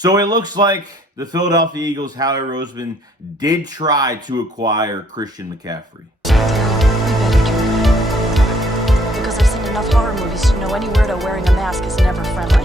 So it looks like the Philadelphia Eagles, Howie Roseman, did try to acquire Christian McCaffrey. We better do it. Because I've seen enough horror movies to know any weirdo wearing a mask is never friendly.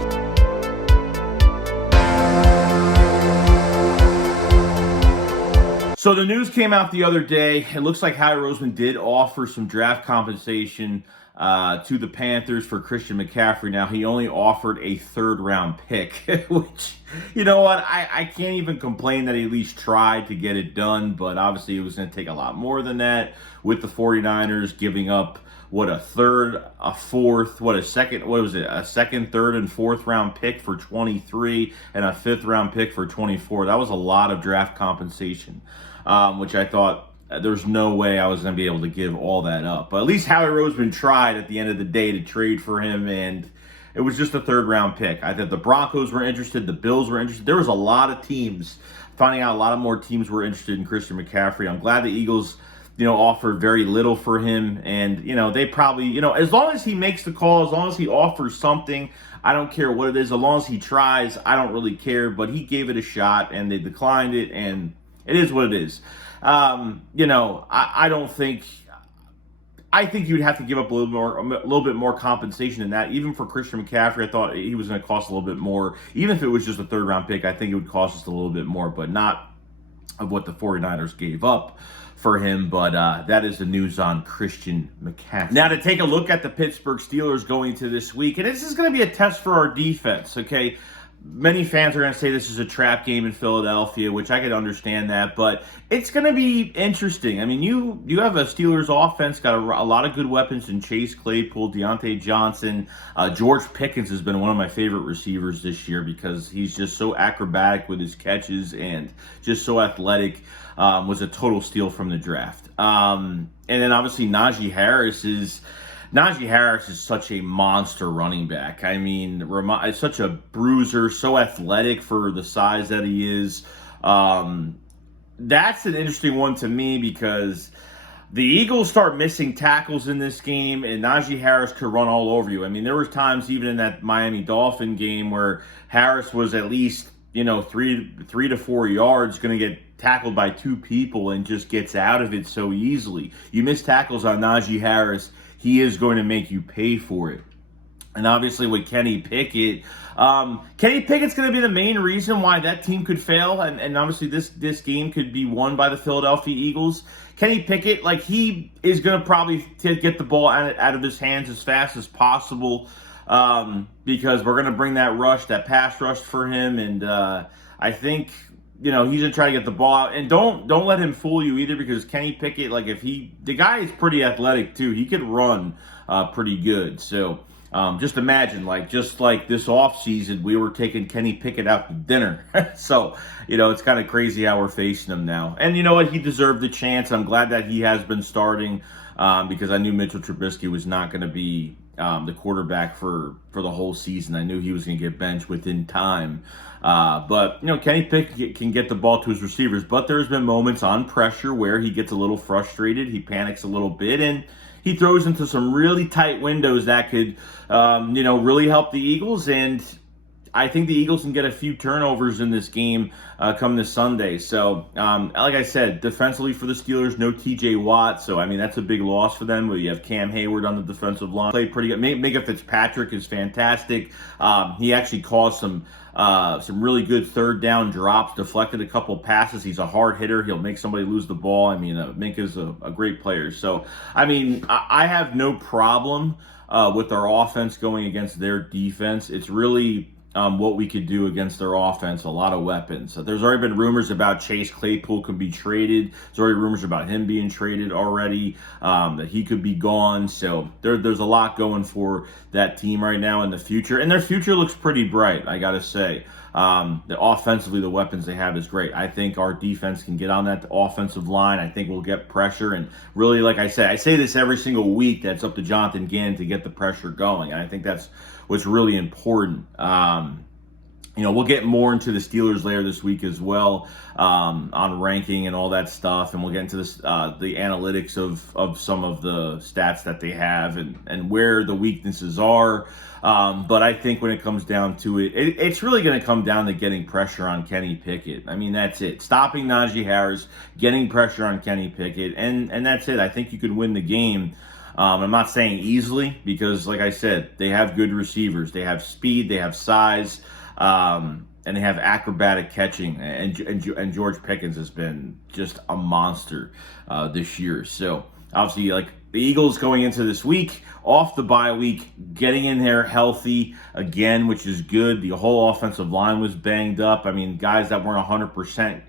So the news came out the other day. It looks like Howie Roseman did offer some draft compensation to the Panthers for Christian McCaffrey. Now, he only offered a third-round pick, which, you know what, I can't even complain that he at least tried to get it done, but obviously it was going to take a lot more than that with the 49ers giving up, a second, third, and fourth round pick for 23 and a fifth round pick for 24. That was a lot of draft compensation, which I thought there's no way I was going to be able to give all that up. But at least Howie Roseman tried at the end of the day to trade for him, and it was just a third round pick. I thought the Broncos were interested, the Bills were interested. There was a lot of teams, finding out a lot of more teams were interested in Christian McCaffrey. I'm glad the Eagles offered very little for him. And, they probably, as long as he makes the call, as long as he offers something, I don't care what it is. As long as he tries, I don't really care. But he gave it a shot, and they declined it, and it is what it is. I think you'd have to give up a little bit more compensation than that. Even for Christian McCaffrey, I thought he was going to cost a little bit more. Even if it was just a third-round pick, I think it would cost us a little bit more, but not of what the 49ers gave up for him. But that is the news on Christian McCaffrey. Now, to take a look at the Pittsburgh Steelers going into this week, and this is going to be a test for our defense, okay? Many fans are going to say this is a trap game in Philadelphia, which I could understand that, but it's going to be interesting. I mean, you have a Steelers offense, got a lot of good weapons in Chase Claypool, Deontay Johnson. George Pickens has been one of my favorite receivers this year because he's just so acrobatic with his catches and just so athletic. Was a total steal from the draft. And then obviously Najee Harris is such a monster running back. I mean, such a bruiser, so athletic for the size that he is. That's an interesting one to me because the Eagles start missing tackles in this game, and Najee Harris could run all over you. I mean, there was times even in that Miami Dolphin game where Harris was at least 3 to 4 yards, going to get tackled by two people and just gets out of it so easily. You miss tackles on Najee Harris, he is going to make you pay for it. And obviously with Kenny Pickett's going to be the main reason why that team could fail. And obviously this game could be won by the Philadelphia Eagles. Kenny Pickett, he is going to probably get the ball out of his hands as fast as possible because we're going to bring that pass rush for him. And I think, he's going to try to get the ball out. And don't let him fool you either because Kenny Pickett, the guy is pretty athletic too. He could run pretty good. So just imagine, just like this offseason, we were taking Kenny Pickett out to dinner. So, it's kind of crazy how we're facing him now. And you know what? He deserved the chance. I'm glad that he has been starting because I knew Mitchell Trubisky was not going to be the quarterback for the whole season. I knew he was going to get benched within time. But Kenny Pickett can get the ball to his receivers, but there's been moments on pressure where he gets a little frustrated, he panics a little bit, and he throws into some really tight windows that could, really help the Eagles. And I think the Eagles can get a few turnovers in this game come this Sunday. So, like I said, defensively for the Steelers, no T.J. Watt. So, I mean, that's a big loss for them. But you have Cam Hayward on the defensive line. Played pretty good. Micah Fitzpatrick is fantastic. He actually caused some really good third down drops, deflected a couple passes. He's a hard hitter. He'll make somebody lose the ball. I mean, Minka's a great player. So, I mean, I have no problem with our offense going against their defense. It's really what we could do against their offense, a lot of weapons. There's already been rumors about Chase Claypool could be traded. There's already rumors about him being traded already, that he could be gone. So there's a lot going for that team right now in the future. And their future looks pretty bright, I got to say. Offensively, the weapons they have is great. I think our defense can get on that offensive line. I think we'll get pressure. And really, like I say this every single week, that's up to Jonathan Gannon to get the pressure going. And I think that's what's really important. we'll get more into the Steelers later this week as well, on ranking and all that stuff, and we'll get into this, the analytics of some of the stats that they have and where the weaknesses are. But I think when it comes down to it, it's really going to come down to getting pressure on Kenny Pickett. I mean, that's it. Stopping Najee Harris, getting pressure on Kenny Pickett, and that's it. I think you can win the game. I'm not saying easily because, like I said, they have good receivers. They have speed. They have size. And they have acrobatic catching, and George Pickens has been just a monster this year. So obviously, like the Eagles going into this week, off the bye week, getting in there healthy again, which is good. The whole offensive line was banged up. I mean, guys that weren't 100%.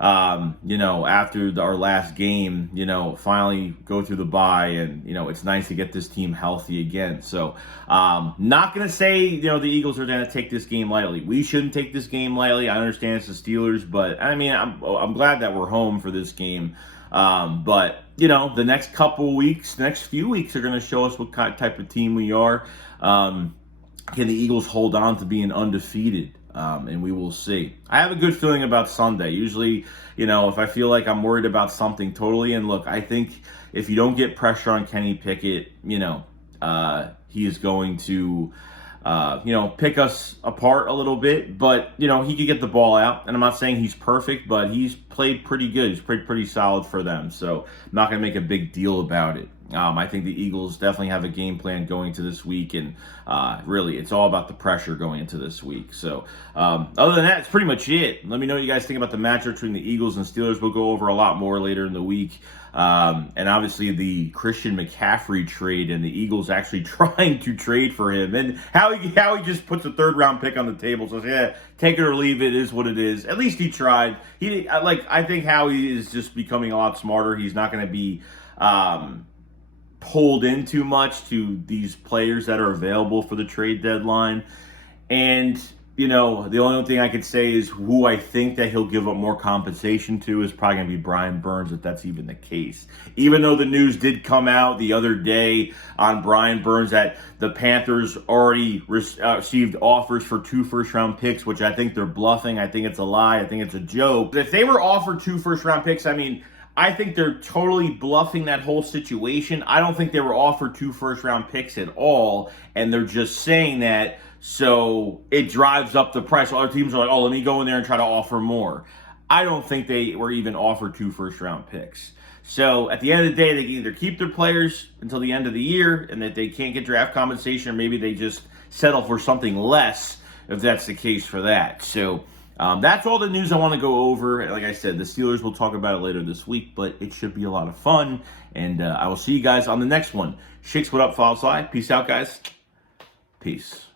After our last game, finally go through the bye, and, it's nice to get this team healthy again. So, not going to say, the Eagles are going to take this game lightly. We shouldn't take this game lightly. I understand it's the Steelers, but I mean, I'm glad that we're home for this game. But, the next couple weeks, next few weeks are going to show us what type of team we are. Can the Eagles hold on to being undefeated? And we will see. I have a good feeling about Sunday. Usually, if I feel like I'm worried about something totally, and look, I think if you don't get pressure on Kenny Pickett, he is going to, pick us apart a little bit. But, he could get the ball out. And I'm not saying he's perfect, but he's played pretty good. He's played pretty solid for them. So I'm not going to make a big deal about it. I think the Eagles definitely have a game plan going to this week, and really, it's all about the pressure going into this week. So, other than that, it's pretty much it. Let me know what you guys think about the matchup between the Eagles and Steelers. We'll go over a lot more later in the week. And obviously, the Christian McCaffrey trade, and the Eagles actually trying to trade for him. And Howie just puts a third-round pick on the table, says, yeah, take it or leave it, is what it is. At least he tried. I think Howie is just becoming a lot smarter. He's not going to be pulled in too much to these players that are available for the trade deadline. And, the only thing I could say is who I think that he'll give up more compensation to is probably going to be Brian Burns, if that's even the case. Even though the news did come out the other day on Brian Burns that the Panthers already received offers for 2 first-round picks, which I think they're bluffing. I think it's a lie. I think it's a joke. If they were offered 2 first-round picks, I think they're totally bluffing that whole situation. I don't think they were offered 2 first-round picks at all, and they're just saying that so it drives up the price. Other teams are like, oh, let me go in there and try to offer more. I don't think they were even offered 2 first-round picks. So at the end of the day, they can either keep their players until the end of the year, and that they can't get draft compensation, or maybe they just settle for something less if that's the case for that. So that's all the news I want to go over. Like I said, the Steelers, will talk about it later this week, but it should be a lot of fun. And I will see you guys on the next one. SHAKESQUAD up, follow slide. Peace out, guys. Peace.